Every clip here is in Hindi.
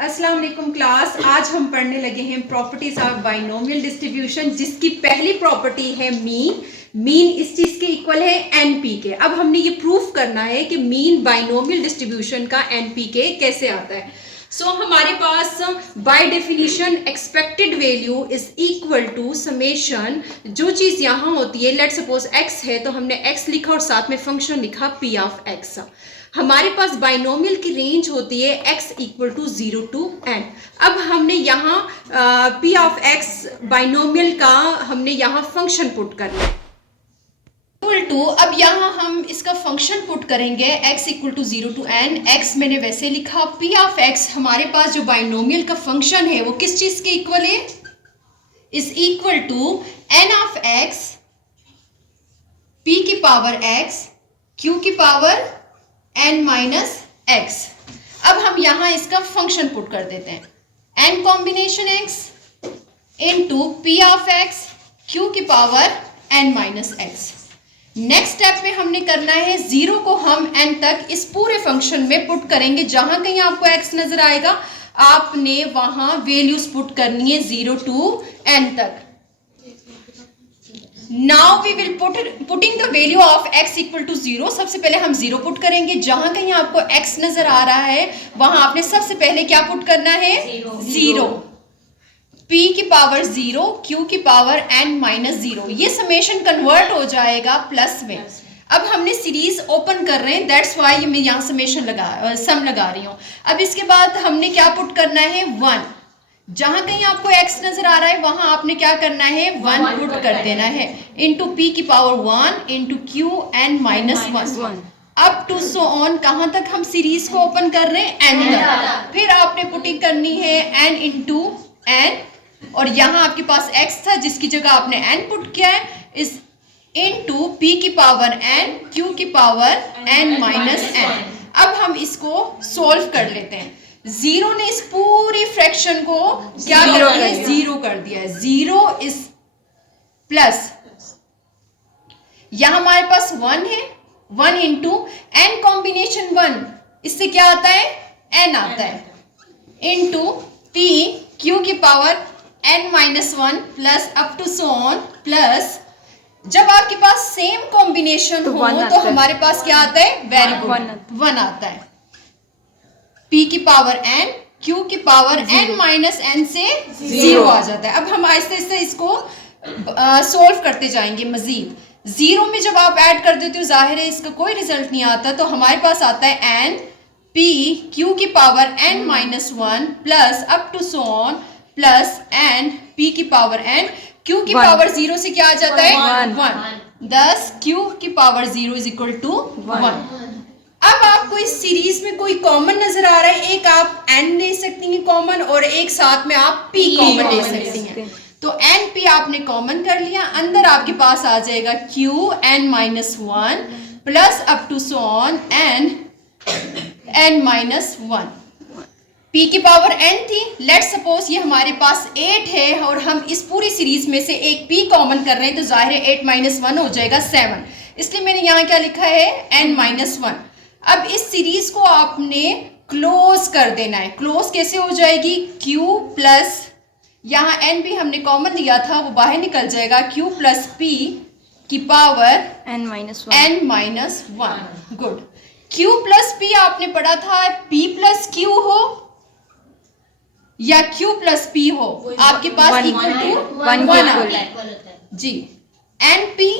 अस्सलाम वालेकुम क्लास। आज हम पढ़ने लगे हैं प्रॉपर्टीज ऑफ बाइनोमियल डिस्ट्रीब्यूशन, जिसकी पहली प्रॉपर्टी है मीन। मीन इस चीज के इक्वल है एनपी के। अब हमने ये प्रूफ करना है कि मीन बाइनोमियल डिस्ट्रीब्यूशन का एनपी के कैसे आता है। हमारे पास by definition expected value is equal to summation, जो चीज यहाँ होती है, लेट सपोज एक्स है तो हमने एक्स लिखा और साथ में फंक्शन लिखा पी ऑफ एक्स। हमारे पास बाइनोमियल की रेंज होती है x equal to 0 to n। अब हमने यहाँ p ऑफ x बाइनोमियल का हमने यहाँ फंक्शन पुट करना है इक्वल टू। अब यहाँ हम इसका फंक्शन पुट करेंगे x equal to 0 to n। x मैंने वैसे लिखा, p ऑफ x हमारे पास जो बाइनोमियल का फंक्शन है वो किस चीज के इक्वल है, is equal to n of x p की पावर x q की पावर n माइनस एक्स। अब हम यहां इसका फंक्शन पुट कर देते हैं, n combination x into P of x q की power n minus x. Next step में हमने करना है, जीरो को हम n तक इस पूरे फंक्शन में पुट करेंगे। जहां कहीं आपको x नजर आएगा आपने वहां वैल्यूज पुट करनी है 0 टू n तक। Now we will putting the value of x equal to 0। सबसे पहले हम 0 पुट करेंगे। जहां कहीं आपको x नजर आ रहा है वहां आपने सबसे पहले क्या पुट करना है, 0। p की पावर 0 q की पावर n माइनस 0। ये समेशन कन्वर्ट हो जाएगा प्लस में। अब हमने सीरीज ओपन कर रहे हैं, दैट्स वाई मैं यहाँ समेशन सम लगा रही हूँ। अब इसके बाद हमने क्या पुट करना है, 1। जहां कहीं आपको x नजर आ रहा है वहां आपने क्या करना है, 1 पुट कर देना है इंटू p की power 1 into q n minus 1 up to so on. कहां तक हम सीरीज को ओपन कर रहे हैं, n तक। फिर आपने पुटिंग करनी है n इंटू n, और यहाँ आपके पास x था जिसकी जगह आपने n पुट किया है, इस इंटू p की पावर n q की पावर n माइनस n। अब हम इसको सोल्व कर लेते हैं। 0 ने इस पूरी फ्रैक्शन को क्या कर दिया है, 0 कर दिया है। 0 इज प्लस, यहां हमारे पास 1 है, 1 इंटू n कॉम्बिनेशन 1, इससे क्या आता है, n आता है, इंटू p q की power n minus 1 plus up to so on plus. जब आपके पास सेम कॉम्बिनेशन हो तो हमारे पास क्या आता है, वेरी गुड, 1 आता है। p की पावर n q की पावर n माइनस n से 0 आ जाता है। अब हम आहिस्ते आहिस्ते इसको सोल्व करते जाएंगे मजीद। 0 में जब आप ऐड कर देते हो जाहिर है इसका कोई रिजल्ट नहीं आता, तो हमारे पास आता है n p q की power n minus 1 plus up to so on plus n p की पावर n q की पावर 0 से क्या आ जाता है, 1। thus q की पावर 0 इज इक्वल टू 1। अब आपको इस सीरीज में कोई कॉमन नजर आ रहा है, एक आप n ले सकती हैं कॉमन और एक साथ में आप p कॉमन ले सकती हैं। तो n p आपने कॉमन कर लिया, अंदर आपके पास आ जाएगा q n minus 1 plus up to so on n minus 1। p की पावर n थी, लेट सपोज ये हमारे पास 8 है और हम इस पूरी सीरीज में से एक p कॉमन कर रहे हैं, तो जाहिर है 8 माइनस 1 हो जाएगा 7, इसलिए मैंने यहाँ क्या लिखा है, n माइनस 1। अब इस सीरीज को आपने क्लोज कर देना है। क्लोज कैसे हो जाएगी, q प्लस, यहाँ n भी हमने कॉमन लिया था वो बाहर निकल जाएगा, q प्लस p की power n minus 1। Good. q plus p आपने पढ़ा था p प्लस q हो या q प्लस p हो, आपके पास इक्वल टू 1 आता है जी। np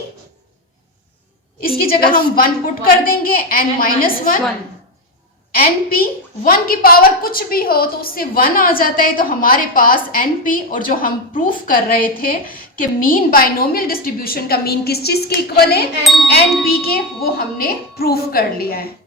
इसकी जगह हम 1 पुट कर देंगे, n माइनस 1। np 1 की पावर कुछ भी हो तो उससे 1 आ जाता है, तो हमारे पास np, और जो हम प्रूफ कर रहे थे कि मीन बाइनोमियल डिस्ट्रीब्यूशन का मीन किस चीज के इक्वल है, np के, वो हमने प्रूफ कर लिया है।